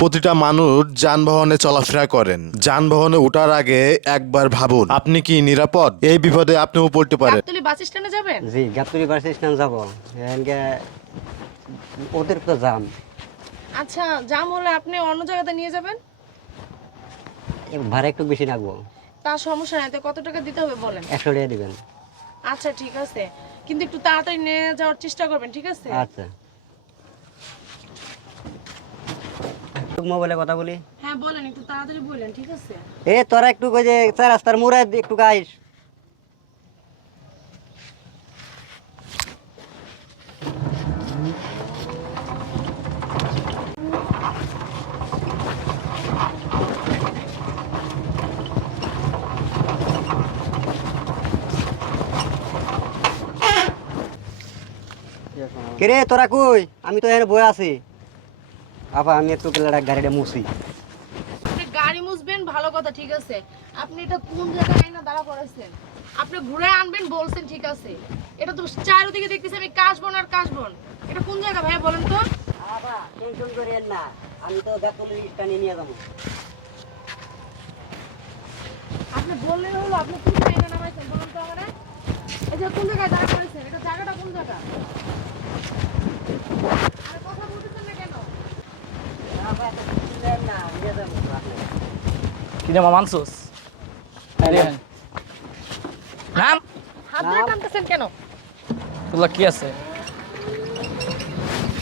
প্রতিটা মানুষ যানবাহনে চলাফেরা করেন। যানবাহনে ওঠার আগে একবার ভাবুন আপনি কি নিরাপদ। এই বিপদে আপনিও পড়তে পারেন। গাবতলী বাস স্ট্যান্ডে যাবেন? জি গাবতলী বাস স্ট্যান্ড যাবো। এখানকে অতিরিক্ত জাম। আচ্ছা, জাম হলে আপনি অন্য জায়গাতে নিয়ে যাবেন। ভাড়া একটু বেশি লাগবো। তার সমস্যা নাই, তো কত টাকা দিতে হবে বলেন। 100 টাকা দিবেন। আচ্ছা ঠিক আছে, কিন্তু একটু তাড়াতাড়ি নিয়ে যাওয়ার চেষ্টা করবেন, ঠিক আছে? আচ্ছা মোবাইলে কথা বলি। হ্যাঁ বলেন, একটু তাড়াতাড়ি বলেন, ঠিক আছে? তোরা একটু কই যে চার রাস্তার মোড়ে একটু গাইস। কিরে তোরা কই? আমি তো এখানে বয়ে আছি। আপা আমি একটু গাড়িটা মুছি। আপনি গাড়ি মুছবেন ভালো কথা, ঠিক আছে। আপনি এটা কোন জায়গায় না দাঁড়া করেছেন? আপনি ঘুরে আনবেন বলছেন, ঠিক আছে। এটা তো চারিদিকে দেখতেছি আমি কাশবন আর কাশবন। এটা কোন জায়গা ভাই বলেন তো? আপা টেনশন করেন না, আমি তো গাবতলী স্ট্যান্ডে নিয়ে যাবো। আপনি বললেন হলো, আপনি কোন জায়গায় নামাইছেন বলুন তো আমারে। এই যে কোন জায়গায় দাঁড়া করেছেন, এটা জায়গাটা কোন জায়গা? আরে কথা বলতেছেন না কেন? আপা টেনশন না, নিয়ে যাবো আপনি। কি রে মামা আনছোস? নাম হাত ধরে টানতেছেন কেন? তোলা কি আছে?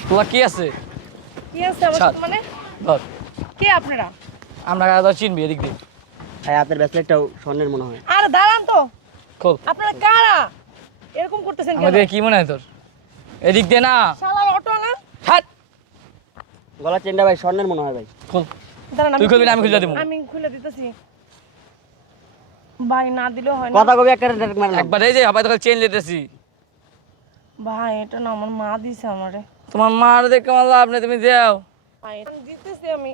তোলা কি আছে? কি আছে আমার ছাড়। সাথে মানে? ধর কে আপনারা? আমরা কারা চিনবি এদিক দিয়ে এই আপনার ব্রেসলেটটাও স্বর্ণের মনে হয়। আরে দাঁড়ান তো, খোল। আপনারা কারা? এরকম করতেছেন কেন? আমাদের কি মনে হয় তোর? এদিক দিয়ে না। শালার অটো না? হাট গলার চেনটা ভাই স্বর্ণের মনে হয় ভাই। খোল। দাঁড়ান, তুই খুলবি না, আমি খুলে দেবো। আমি খুলে দিতেছি। ভাই না দিলেও হয় না। কথা কবি একটা ডাইরেক্ট মারলাম। একবার এই যে হাবাই তোকে চেন লেতেছি। ভাই এটা না আমার মা দিছে আমারে। তোমার মার দেখে আমার লাভ নেই, তুমি যাও। ভাই এটা দিতেছি আমি।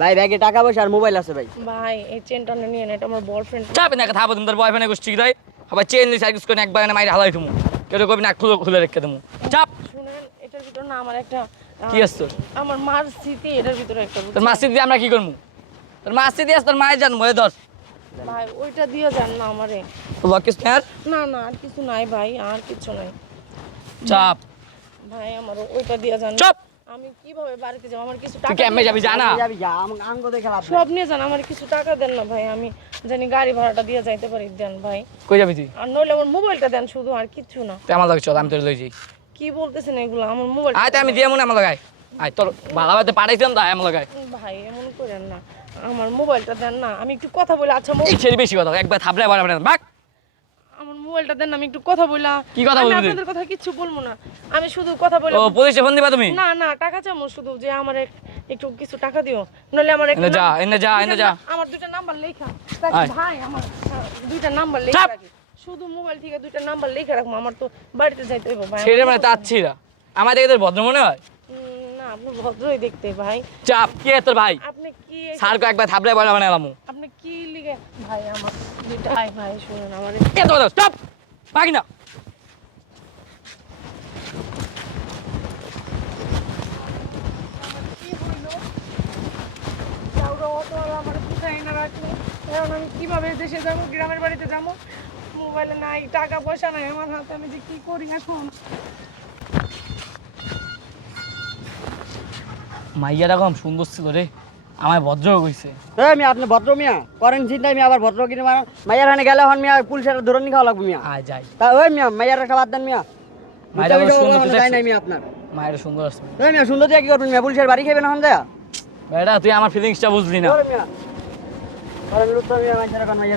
ভাই ব্যাগে টাকা পয়সা আর মোবাইল আছে ভাই। ভাই এই চেনটা নিয়ে নেন, এটা আমার বয়ফ্রেন্ড। চাপে না কথা তুমি তোর বয়ফ্রেন্ডে গোষ্ঠী রাই হাবাই চেন লিস আর কিছু করে একবার না মাইরে হালাই তুমি কেউ কবি না খুলে খুলে রেখে দেবো। চাপ। শুনেন, এটার ভিতর না আমার একটা কি আছে তোর? আমার মার স্মৃতি এটার ভিতরে একটা। তোর মাসি দিয়ে আমরা কি করবো? তোর মাসি দিয়ে তোর মায়ের জানবো এ দশ ভাই ওইটা দিয়ে যান না আমারে। লকিস আর না না আর কিছু নাই ভাই, আর কিছু নাই চাপ। ভাই, আমার ওইটা দিয়ে যান। চুপ। আমি কিভাবে বাড়িতে যাব? আমার কিছু তুই টাকা কেমনে যাবি জানা? যাবি যা আঙ্গ দেখে লাভ নাই। সব নিয়ে যান, আমার কিছু টাকা দেন না ভাই, আমি জানি গাড়ি ভাড়াটা দিয়ে যাইতে পারি, দেন ভাই। কই যাবি তুই? আর নইলে আমার মোবাইলটা দেন শুধু, আর কিচ্ছু না। তুই আমার লগে চল, আমি তোর লই যাই। কি বলতেছেন এগুলো? আমার মোবাইল আয় তো আমি দিয়ে মনে আমার লগাই। আয় তোর ভালো ভাবে পাঠাইছিলাম তাই আমার লগাই। ভাই এমন করেন না, আমার মোবাইলটা দেন না, আমি একটু কথা বলি। আচ্ছা এই ছেড়ে বেশি কথা একবার থাপড়ে বাড়াবে না বাক। আমার মোবাইলটা দেন না, আমি একটু কথা বললাম। কি কথা বলবি তুই? আপনাদের কথা কিচ্ছু বলবো না, আমি শুধু কথা বলি। ও পুলিশে ফোন দিবা তুমি? না না টাকা চামো শুধু, যে আমার একটু কিছু টাকা দিও, নইলে আমার এনে যা এনে যা এনে যা। আমার দুইটা নাম্বার লেখা আয়। ভাই, আমার দুইটা নাম্বার লেখা চাপ। রাখি, শুধু মোবাইল থেকে দুইটা নাম্বার লেখা রাখবো, আমার তো বাড়িতে যাইতে হইব ভাই। ছেড়ে মানে তাচ্ছি না আমার দেখে তোর ভদ্র মনে হয়? না আপনি ভদ্রই দেখতে ভাই। চাপ। কে তোর ভাই? আপনি কি স্যার কো একবার থাপড়ে বাড়াবে না এলামু। আপনি কি লিখে ভাই? আমার দুইটা ভাই ভাই শুনুন আমার কে তো স্টপ বাকি না। কি হইল? যাওরা অটোওয়ালা আমার কোথায় না রাখলো, এখন আমি কিভাবে দেশে যাবো, গ্রামের বাড়িতে যাবো? মোবাইলে নাই, টাকা পয়সা নাই আমার হাতে, আমি যে কি করি এখন? মাইয়াটা কম সুন্দর ছিল রে, আমায় ভদ্র কইছে। এই মিয়া আপনি ভদ্র মিয়া করেন চিন্তা মিয়া আবার ভদ্র কিনে মারেন। মাইয়ার হানে গেলে হন মিয়া পুলিশের ধরন খাওয়া লাগবে মিয়া। আয় যাই। তা ওই মিয়া মাইয়ার একটা বাদ দেন মিয়া। মাইয়াটা মিথ্যা সুন্দর কথা তো যায় নাই দেখছিস? মিয়া আপনার। মায়ের সুন্দর আছে। ওই মিয়া সুন্দর দিয়ে কি করবেন মিয়া? পুলিশের বাড়ি খাবেন হন দেয়া। বেটা তুই আমার ফিলিংসটা বুঝলি না। ওরে মিয়া করেন লুৎফর মিয়া মাইয়ার এখন মাইয়া